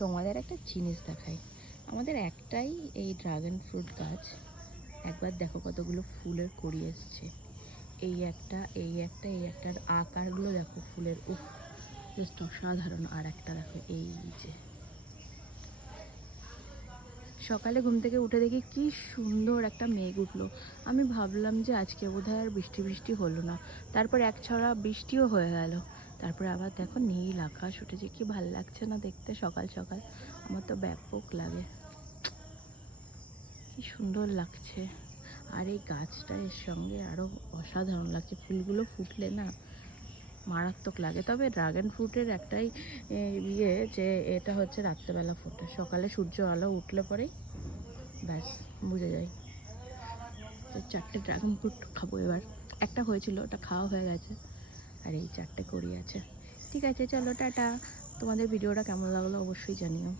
তোমাদের একটা জিনিস দেখাই, আমাদের একটাই এই ড্রাগন ফ্রুট গাছ। একবার দেখো কতগুলো ফুলের কড়ি এসছে। এই একটা, এই একটা, এই একটার আকারগুলো দেখো ফুলের, উফ জাস্ট অসাধারণ। আর একটা দেখো, এই যে সকালে ঘুম থেকে উঠে দেখি কি সুন্দর একটা মেঘ উঠলো। আমি ভাবলাম যে আজকে বোধহয় আর বৃষ্টি বৃষ্টি হলো না, তারপর এক ছড়া বৃষ্টিও হয়ে গেল। তারপরে আবার দেখো নীল আকাশ উঠেছে, কি ভাল লাগছে না দেখতে সকাল সকাল। আমার তো ব্যাপক লাগে, কি সুন্দর লাগছে। আর এই গাছটা এর সঙ্গে আরও অসাধারণ লাগছে, ফুলগুলো ফুটলে না মারাত্মক লাগে। তবে ড্রাগন ফ্রুটের একটাই ইয়ে, যে এটা হচ্ছে রাত্রেবেলা ফোটে, সকালে সূর্য আলো উঠলে পরেই ব্যাস বুঝে যাই। তো 4টে ড্রাগন ফ্রুট খাবো এবার। একটা হয়েছিল, ওটা খাওয়া হয়ে গেছে, আর এই 4টে কড়ি আছে। ঠিক আছে, চলো টাটা। তোমাদের ভিডিওটা কেমন লাগলো অবশ্যই জানিও।